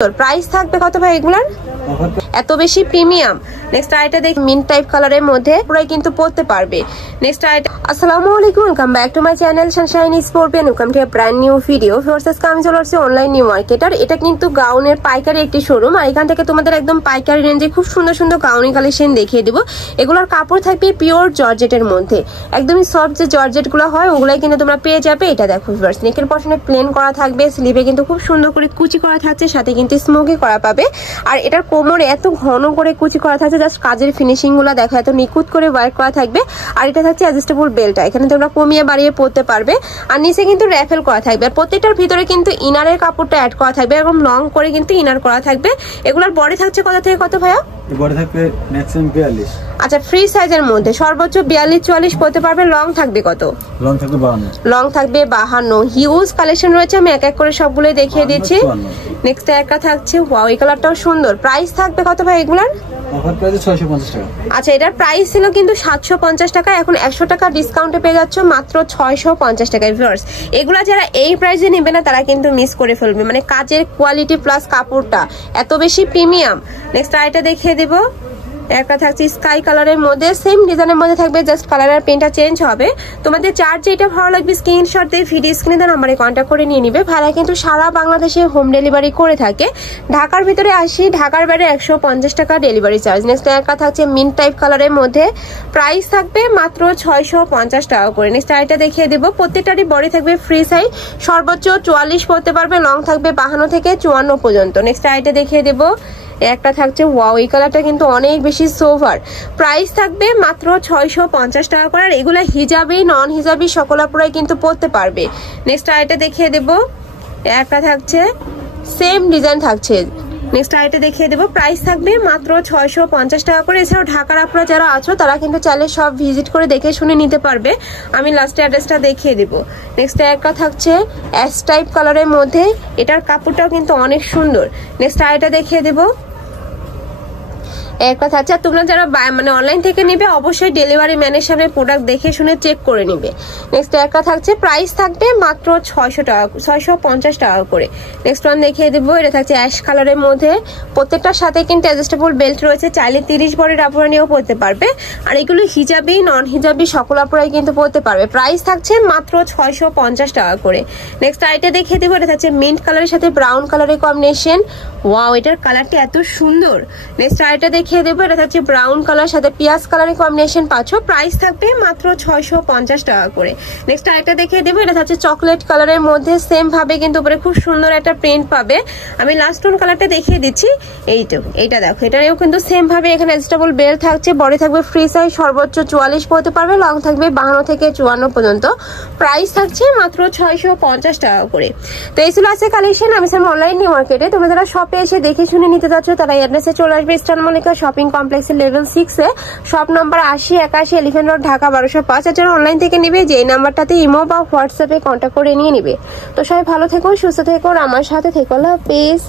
Price থাকবে কত ভাই এগুলার? এত বেশি প্রিমিয়াম। নেক্সট আইটা দেখ মিন্ট টাইপ কালারের মধ্যে পুরাই কিন্তু পড়তে পারবে। নেক্সট আইটা আসসালামু আলাইকুম, welcome back to my channel sunshine sportian, welcome to a brand new video. ফোর্সেস আমি চলে আসছি অনলাইন নিউ মার্কেটার। এটা কিন্তু গাউনের পাইকারি একটি শোরুম, আর এখান থেকে তোমাদের একদম পাইকারি রেঞ্জে খুব সুন্দর সুন্দর গাউনি কালেকশন দেখিয়ে দিব। এগুলোর কাপড় থাকবে পিওর জর্জেটের মধ্যে, একদমই সফট যে জর্জেট গুলো হয় ওগুলাই কিন্তু তোমরা পেয়ে যাবে। এটা দেখো ভিউয়ার্স, নেকের পশনে প্লেন করা থাকবে, স্লিভে কিন্তু খুব সুন্দর করে কুচি করা থাকছে, সাথে কিন্তু স্মোকি করা পাবে। আর এটার কোমরে এত ঘন করে কুচি করা থাকছে, জাস্ট কাজের ফিনিশিং গুলো দেখো, এত নিখুঁত করে ওয়ার্ক করা থাকবে। আর এটা থাকছে অ্যাডজাস্টেবল বেল্টটা, এখানে তোমরা কমিয়ে বাড়িয়ে পরতে পারবে। আর নিচে কিন্তু র্যাফেল করা থাকবে, আর প্রত্যেকটার ভিতরে কিন্তু ইনারের কাপড়টা অ্যাড করা থাকবে, এরকম লং করে কিন্তু ইনার করা থাকবে। এগুলোর বডি থাকছে কত থেকে কত ভাইয়া? বডি থাকবে ম্যাক্সিমাম 42। আচ্ছা, ফ্রি সাইজের মধ্যে সর্বোচ্চ 42-44 পড়তে পারবে। লং থাকবে কত? লং থাকবে 52। লং থাকবে 52। হিউজ কালেকশন রয়েছে, আমি এক এক করে সবগুলোই দেখিয়ে দিচ্ছি। নেক্সট একটা থাকছে, ওয়াও এই কালারটাও সুন্দর। প্রাইস থাকবে কত ভাই এগুলার? অফার প্রাইসে 650 টাকা। আচ্ছা, এটার প্রাইস ছিল কিন্তু 750 টাকা, এখন 100 টাকা ডিসকাউন্টে পেয়ে যাচ্ছ মাত্র 650 টাকায়। ভিউয়ার্স, এগুলা যারা এই প্রাইসে নেবে না তারা কিন্তু মিস করে ফেলবে, মানে কাজের কোয়ালিটি প্লাস কাপড়টা এত বেশি প্রিমিয়াম। নেক্সট আইটা দেখিয়ে দিব। একটা থাকছে স্কাই কালারের মধ্যে, সেম ডিজাইনের মধ্যে থাকবে, জাস্ট কালারের পেনটা চেঞ্জ হবে। তোমাদের যার যেটা ভালো লাগবে স্ক্রিনশট দিয়ে ভিডিও স্ক্রিনে দেওয়া নাম্বারে কন্ট্যাক্ট করে নিয়ে নিবে। ভাড়া কিন্তু সারা বাংলাদেশে হোম ডেলিভারি করে থাকে। ঢাকার ভিতরে 80, ঢাকার বাইরে 150 টাকা ডেলিভারি চার্জ। নেক্সট একটা থাকছে মিন্ট টাইপ কালারের মধ্যে, প্রাইস থাকবে মাত্র 650 টাকা করে। নেক্সট আইটা দেখিয়ে দিব। প্রত্যেকটারই বডি থাকবে ফ্রি সাইজ, সর্বোচ্চ 44 পড়তে পারবে, লং থাকবে 52 থেকে 54 পর্যন্ত। নেক্সট আইটা দেখিয়ে দেব। একটা থাকছে, ওয়াও এই কালারটা কিন্তু অনেক বেশি সোভার। প্রাইস থাকবে মাত্র 650 টাকা করে। আর এগুলো হিজাবি নন হিজাবি সকল আপুরাই কিন্তু পরতে পারবে। নেক্সট আইটা দেখিয়ে দেব। একটা থাকছে সেম ডিজাইন থাকছে। নেক্সট আইটা দেখিয়ে দেবো। প্রাইস থাকবে মাত্র 650 টাকা করে। এছাড়াও ঢাকার আপনারা যারা আছো তারা কিন্তু চাইলে সব ভিজিট করে দেখে শুনে নিতে পারবে। আমি লাস্টে অ্যাড্রেসটা দেখিয়ে দিব। নেক্সট একটা থাকছে অ্যাশ টাইপ কালারের মধ্যে, এটার কাপড়টাও কিন্তু অনেক সুন্দর। নেক্সট আইটা দেখিয়ে দেবো। একটা থাকছে, আর তোমরা যারা মানে অনলাইন থেকে নিবে অবশ্যই ডেলিভারি ম্যানের সামনে প্রোডাক্ট দেখে শুনে চেক করে নিবে। নেক্সট একটা থাকছে, প্রাইস থাকবে মাত্র 650 টাকা করে। নেক্সট ওয়ান দেখিয়ে দেবো। এটা থাকছে অ্যাশ কালারের মধ্যে, প্রত্যেকটার সাথে কিন্তু অ্যাডজাস্টেবল বেল্ট রয়েছে, চাইলে 30 বডির আপুরা নিয়েও পরতে পারবে। আর এগুলো হিজাবি নন হিজাবি সকল আপুরাই কিন্তু পরতে পারবে। প্রাইস থাকছে মাত্র 650 টাকা করে। নেক্সট আইটা দেখিয়ে দেবো। এটা থাকছে মিন্ট কালারের সাথে ব্রাউন কালারের কম্বিনেশন। ওয়াও, এটার কালারটা এত সুন্দর। নেক্সট আইটা দেখিয়ে দেবো। এটা থাকছে ব্রাউন কালার সাথে পিয়াজ কালারের কম্বিনেশন পাচ্ছ। প্রাইস থাকবে মাত্র 650 টাকা করে। নেক্সট আইটা দেখিয়ে দেবো। এটা থাকছে চকলেট কালারের মধ্যে, সেম ভাবে কিন্তু উপরে খুব সুন্দর একটা প্রিন্ট পাবে। আমি লাস্ট ওন কালারটা দেখিয়ে দিচ্ছি। এইটা দেখো, এটারেও কিন্তু সেম ভাবে এখানে অ্যাডজাস্টেবল বেল্ট থাকছে, বডি থাকবে ফ্রি সাইজ, সর্বোচ্চ 44 পড়তে পারবে, লং থাকবে 52 থেকে 54 পর্যন্ত। প্রাইস থাকছে মাত্র 650 টাকা করে। তো এই ছিল আছে কালেকশন। আমি সাম অনলাইন নিউ মার্কেটে। তোমরা যারা শপে এসে দেখে শুনে নিতে যাচ্ছ তারা এই অ্যাড্রেসে চলে আসবে, ইস্টার্ন মল্লিকা শপিং কমপ্লেক্সের লেভেল 6 এ, shop number 8081 elephant road, Dhaka 1205। আর যারা অনলাইন থেকে নিবে যে নাম্বারটাতে ইমো বা হোয়াটসঅ্যাপে কন্ট্যাক্ট করে নিয়ে নিবে। তো সবাই ভালো থেকো, সুস্থ থেকো, আর আমার সাথে থেকো। আল্লাহ হাফেজ।